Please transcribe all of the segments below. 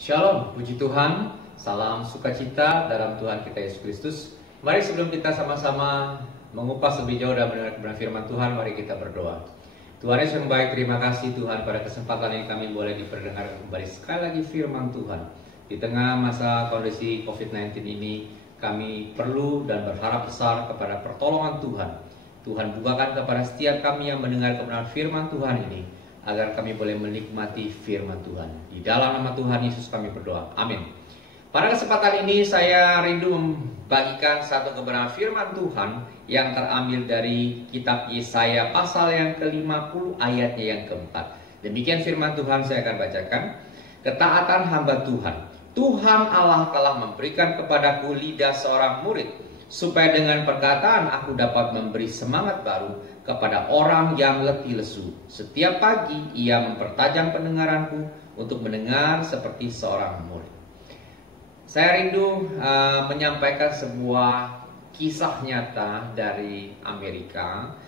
Shalom, puji Tuhan, salam sukacita dalam Tuhan kita Yesus Kristus. Mari sebelum kita sama-sama mengupas lebih jauh dan mendengar kebenaran firman Tuhan, mari kita berdoa. Tuhan Yesus yang baik, terima kasih Tuhan pada kesempatan ini kami boleh diperdengarkan kembali sekali lagi firman Tuhan. Di tengah masa kondisi COVID-19 ini, kami perlu dan berharap besar kepada pertolongan Tuhan. Tuhan bukakan kepada setiap kami yang mendengar kebenaran firman Tuhan ini, agar kami boleh menikmati firman Tuhan. Di dalam nama Tuhan Yesus kami berdoa. Amin. Pada kesempatan ini saya rindu membagikan satu kebenaran firman Tuhan yang terambil dari kitab Yesaya pasal yang ke-50 ayatnya yang keempat. Demikian firman Tuhan saya akan bacakan. Ketaatan hamba Tuhan. Tuhan Allah telah memberikan kepadaku lidah seorang murid, supaya dengan perkataan aku dapat memberi semangat baru kepada orang yang letih lesu. Setiap pagi ia mempertajam pendengaranku untuk mendengar seperti seorang murid. Saya rindu menyampaikan sebuah kisah nyata dari Amerika.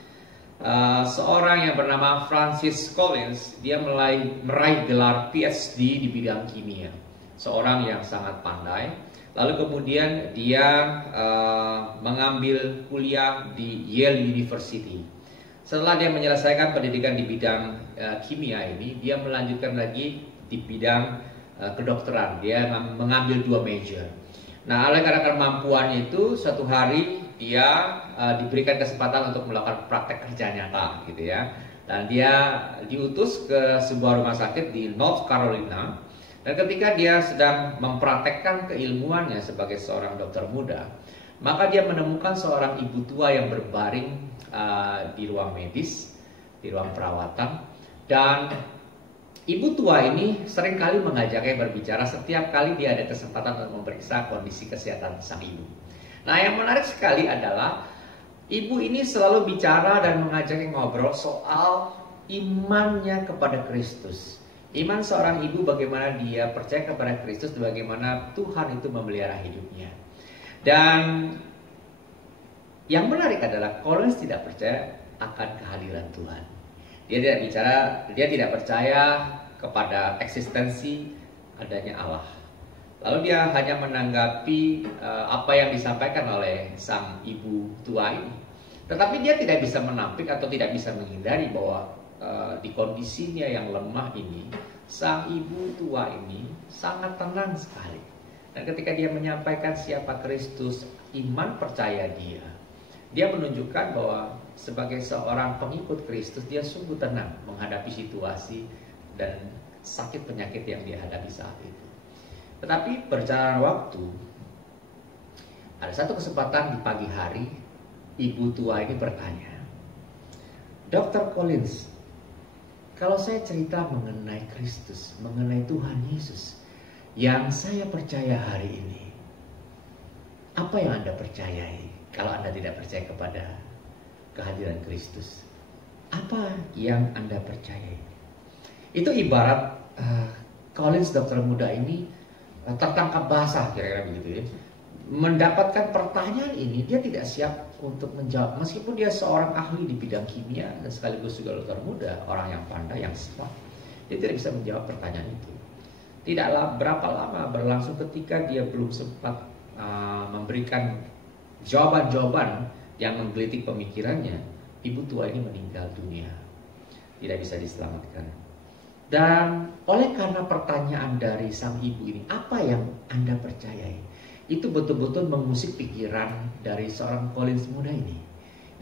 Seorang yang bernama Francis Collins, dia meraih gelar PhD di bidang kimia. Seorang yang sangat pandai. Lalu kemudian dia mengambil kuliah di Yale University. Setelah dia menyelesaikan pendidikan di bidang kimia ini, dia melanjutkan lagi di bidang kedokteran. Dia mengambil 2 major. Nah, oleh karena kemampuannya itu, suatu hari dia diberikan kesempatan untuk melakukan praktek kerja nyata, gitu ya. Dan dia diutus ke sebuah rumah sakit di North Carolina. Dan ketika dia sedang mempraktekkan keilmuannya sebagai seorang dokter muda, maka dia menemukan seorang ibu tua yang berbaring di ruang medis, di ruang perawatan. Dan ibu tua ini seringkali mengajaknya berbicara setiap kali dia ada kesempatan untuk memeriksa kondisi kesehatan sang ibu. Nah, yang menarik sekali adalah ibu ini selalu bicara dan mengajaknya ngobrol soal imannya kepada Kristus. Iman seorang ibu, bagaimana dia percaya kepada Kristus, bagaimana Tuhan itu memelihara hidupnya. Dan yang menarik adalah Collins tidak percaya akan kehadiran Tuhan. Dia tidak percaya kepada eksistensi adanya Allah. Lalu dia hanya menanggapi apa yang disampaikan oleh sang ibu tua ini. Tetapi dia tidak bisa menampik atau tidak bisa menghindari bahwa di kondisinya yang lemah ini, sang ibu tua ini sangat tenang sekali. Dan ketika dia menyampaikan siapa Kristus, iman percaya dia menunjukkan bahwa sebagai seorang pengikut Kristus, dia sungguh tenang menghadapi situasi dan sakit penyakit yang dia hadapi saat itu. Tetapi berjalan waktu, ada satu kesempatan di pagi hari, ibu tua ini bertanya, Dr. Collins, kalau saya cerita mengenai Kristus, mengenai Tuhan Yesus yang saya percaya hari ini, apa yang Anda percayai? Kalau Anda tidak percaya kepada kehadiran Kristus, apa yang Anda percayai? Itu ibarat Collins, dokter muda ini tertangkap basah, kira-kira begitu ya. Mendapatkan pertanyaan ini, dia tidak siap untuk menjawab. Meskipun dia seorang ahli di bidang kimia dan sekaligus juga dokter muda, orang yang pandai, yang smart, dia tidak bisa menjawab pertanyaan itu. Tidaklah berapa lama berlangsung ketika dia belum sempat memberikan jawaban-jawaban yang menggelitik pemikirannya, ibu tua ini meninggal dunia, tidak bisa diselamatkan. Dan oleh karena pertanyaan dari sang ibu ini, apa yang Anda percayai, itu betul-betul mengusik pikiran dari seorang Collins muda ini.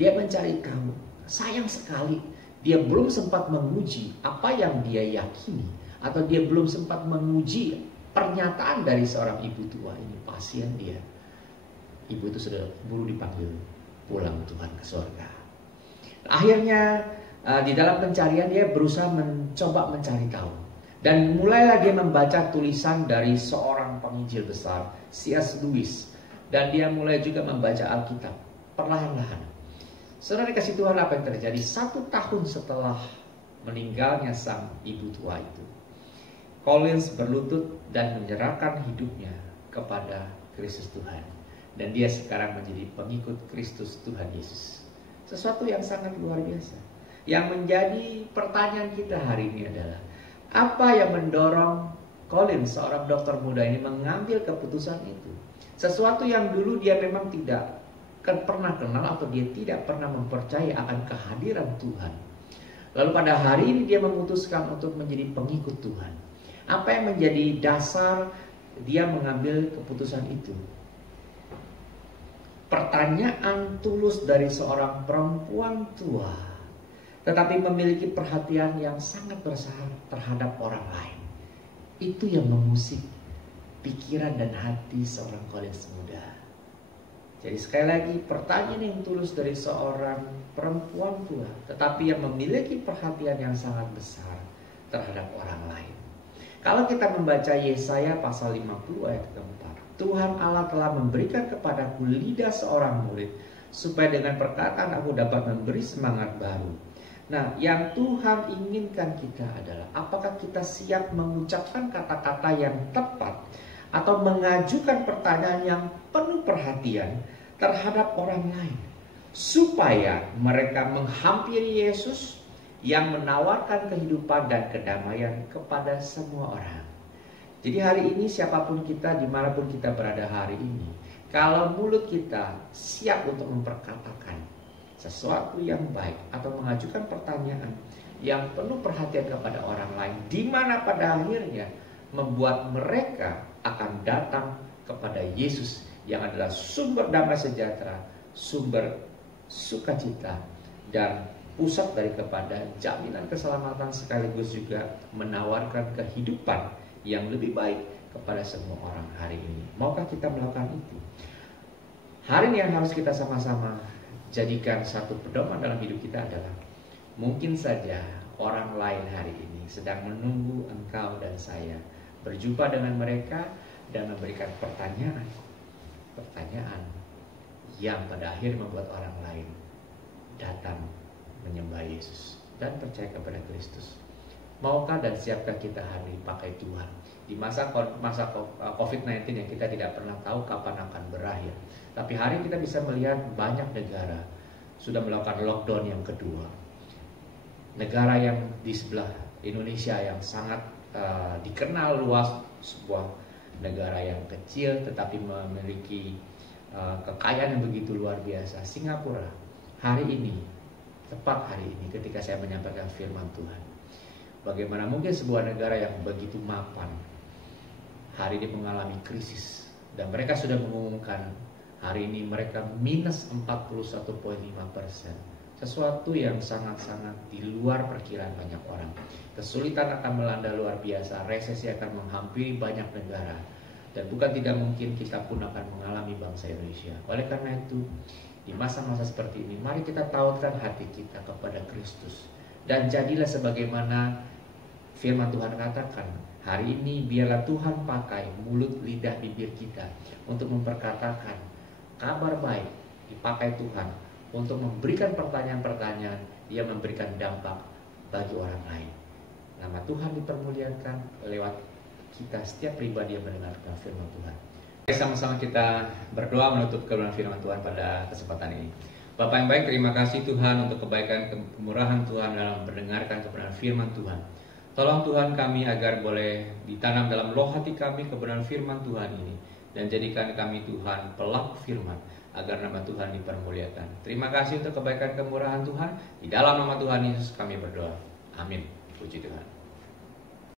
Dia mencari tahu. Sayang sekali dia belum sempat menguji apa yang dia yakini, atau dia belum sempat menguji pernyataan dari seorang ibu tua ini, pasien dia. Ibu itu sudah buru dipanggil pulang Tuhan ke surga. Akhirnya di dalam pencarian dia berusaha mencoba mencari tahu. Dan mulailah dia membaca tulisan dari seorang penginjil besar, C.S. Lewis. Dan dia mulai juga membaca Alkitab perlahan-lahan. Saudara dikasih Tuhan, apa yang terjadi? 1 tahun setelah meninggalnya sang ibu tua itu, Collins berlutut dan menyerahkan hidupnya kepada Kristus Tuhan. Dan dia sekarang menjadi pengikut Kristus Tuhan Yesus. Sesuatu yang sangat luar biasa. Yang menjadi pertanyaan kita hari ini adalah, apa yang mendorong Colin, seorang dokter muda ini mengambil keputusan itu. Sesuatu yang dulu dia memang tidak pernah kenal atau dia tidak pernah mempercayai akan kehadiran Tuhan. Lalu pada hari ini dia memutuskan untuk menjadi pengikut Tuhan. Apa yang menjadi dasar dia mengambil keputusan itu? Pertanyaan tulus dari seorang perempuan tua, tetapi memiliki perhatian yang sangat besar terhadap orang lain. Itu yang mengusik pikiran dan hati seorang Collins muda. Jadi sekali lagi, pertanyaan yang tulus dari seorang perempuan tua, tetapi yang memiliki perhatian yang sangat besar terhadap orang lain. Kalau kita membaca Yesaya pasal 50 ayat keempat, Tuhan Allah telah memberikan kepadaku lidah seorang murid, supaya dengan perkataan aku dapat memberi semangat baru. Nah, yang Tuhan inginkan kita adalah apakah kita siap mengucapkan kata-kata yang tepat atau mengajukan pertanyaan yang penuh perhatian terhadap orang lain, supaya mereka menghampiri Yesus yang menawarkan kehidupan dan kedamaian kepada semua orang. Jadi hari ini siapapun kita, dimanapun kita berada hari ini, kalau mulut kita siap untuk memperkatakan sesuatu yang baik atau mengajukan pertanyaan yang penuh perhatian kepada orang lain, di mana pada akhirnya membuat mereka akan datang kepada Yesus yang adalah sumber damai sejahtera, sumber sukacita, dan pusat dari kepada jaminan keselamatan, sekaligus juga menawarkan kehidupan yang lebih baik kepada semua orang hari ini. Maukah kita melakukan itu? Hari ini yang harus kita sama-sama jadikan satu pedoman dalam hidup kita adalah, mungkin saja orang lain hari ini sedang menunggu engkau dan saya berjumpa dengan mereka dan memberikan pertanyaan yang pada akhir membuat orang lain datang menyembah Yesus dan percaya kepada Kristus. Maukah dan siapkah kita hari ini pakai Tuhan di masa COVID-19 yang kita tidak pernah tahu kapan akan berakhir? Tapi hari ini kita bisa melihat banyak negara sudah melakukan lockdown yang kedua. Negara yang di sebelah Indonesia yang sangat dikenal luas, sebuah negara yang kecil tetapi memiliki kekayaan yang begitu luar biasa, Singapura. Hari ini, tepat hari ini ketika saya menyampaikan firman Tuhan, bagaimana mungkin sebuah negara yang begitu mapan hari ini mengalami krisis, dan mereka sudah mengumumkan hari ini mereka minus 41,5%, sesuatu yang sangat-sangat di luar perkiraan banyak orang. Kesulitan akan melanda luar biasa, resesi akan menghampiri banyak negara, dan bukan tidak mungkin kita pun akan mengalami bangsa Indonesia. Oleh karena itu, di masa-masa seperti ini, mari kita tautkan hati kita kepada Kristus, dan jadilah sebagaimana firman Tuhan katakan, hari ini biarlah Tuhan pakai mulut, lidah, bibir kita untuk memperkatakan kabar baik, dipakai Tuhan untuk memberikan pertanyaan-pertanyaan yang memberikan dampak bagi orang lain. Nama Tuhan dipermuliakan lewat kita setiap pribadi yang mendengarkan firman Tuhan. Mari sama-sama kita berdoa menutup kebenaran firman Tuhan pada kesempatan ini. Bapak yang baik, terima kasih Tuhan untuk kebaikan kemurahan Tuhan dalam mendengarkan kebenaran firman Tuhan. Tolong Tuhan kami agar boleh ditanam dalam loh hati kami kebenaran firman Tuhan ini, dan jadikan kami Tuhan pelaku firman, agar nama Tuhan dipermuliakan. Terima kasih untuk kebaikan kemurahan Tuhan. Di dalam nama Tuhan Yesus kami berdoa. Amin. Puji Tuhan.